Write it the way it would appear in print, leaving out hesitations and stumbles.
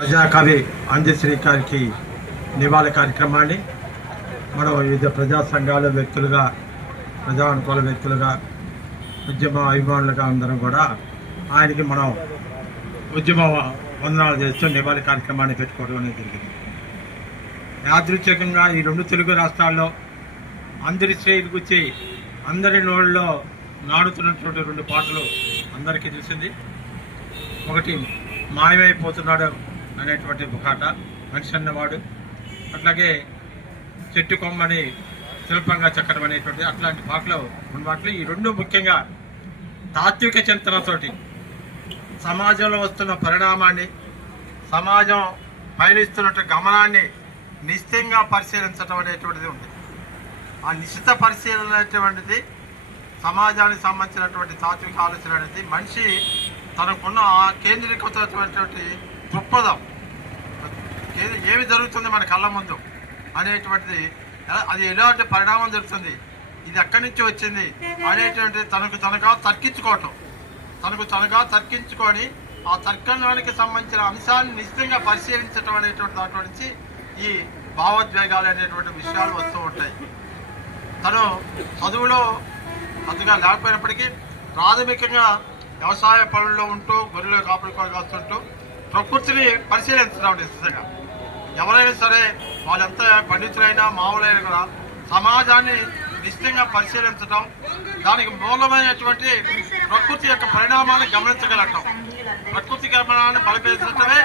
ప్రజాకవి అందశ్రీ గారికి నివాళి కార్యక్రమాన్ని మనం వివిధ ప్రజా సంఘాల వ్యక్తులుగా, ప్రజానుకూల వ్యక్తులుగా, ఉద్యమ అభిమానులుగా అందరం కూడా ఆయనకి మనం ఉద్యమ వందనాలు చేస్తూ నివాళి కార్యక్రమాన్ని పెట్టుకోవడం అనేది జరిగింది. యాదృచ్ఛికంగా ఈ రెండు తెలుగు రాష్ట్రాల్లో అందశ్రీ గురించి అందరి నోళ్ళలో నాడుతున్నటువంటి రెండు పాటలు అందరికీ తెలిసింది. ఒకటి మాయమైపోతున్నాడు అనేటువంటి బుకాట, మనిషి అన్నవాడు, అట్లాగే చెట్టు కొమ్మని శిల్పంగా చెక్కడం అనేటువంటి అట్లాంటి పాటలు ఉన్నవాట్లు. ఈ రెండు ముఖ్యంగా తాత్విక చింతనతోటి సమాజంలో వస్తున్న పరిణామాన్ని, సమాజం పయనిస్తున్న గమనాన్ని నిశ్చితంగా పరిశీలించడం అనేటువంటిది ఉంది. ఆ నిశ్చిత పరిశీలన అనేటువంటిది సమాజానికి సంబంధించినటువంటి తాత్విక ఆలోచన అనేది మనిషి తనకున్న కేంద్రీకృతమైనటువంటి దృక్పథం, ఏమి జరుగుతుంది మన కళ్ళ ముందు అనేటువంటిది, అది ఎలాంటి పరిణామం జరుగుతుంది, ఇది ఎక్కడి నుంచి వచ్చింది అనేటువంటి తనగా తర్కించుకొని ఆ తర్కణానికి సంబంధించిన అంశాన్ని నిశ్చితంగా పరిశీలించడం అనేటువంటి దాంట్లో నుంచి ఈ భావోద్వేగాలు అనేటువంటి విషయాలు వస్తూ ఉంటాయి. తను చదువులో అంతగా లేకపోయినప్పటికీ ప్రాథమికంగా వ్యవసాయ పనుల్లో ఉంటూ, గొర్రెలు కాపులు కాస్తుంటూ ప్రకృతిని పరిశీలించడం నిశ్చితంగా. ఎవరైనా సరే వాళ్ళంతా పండితులైనా మామూలైనా కూడా సమాజాన్ని నిశ్చితంగా పరిశీలించడం, దానికి మూలమైనటువంటి ప్రకృతి యొక్క పరిణామాన్ని గమనించగలగటం, ప్రకృతి గమనాన్ని బలపేర్చడమే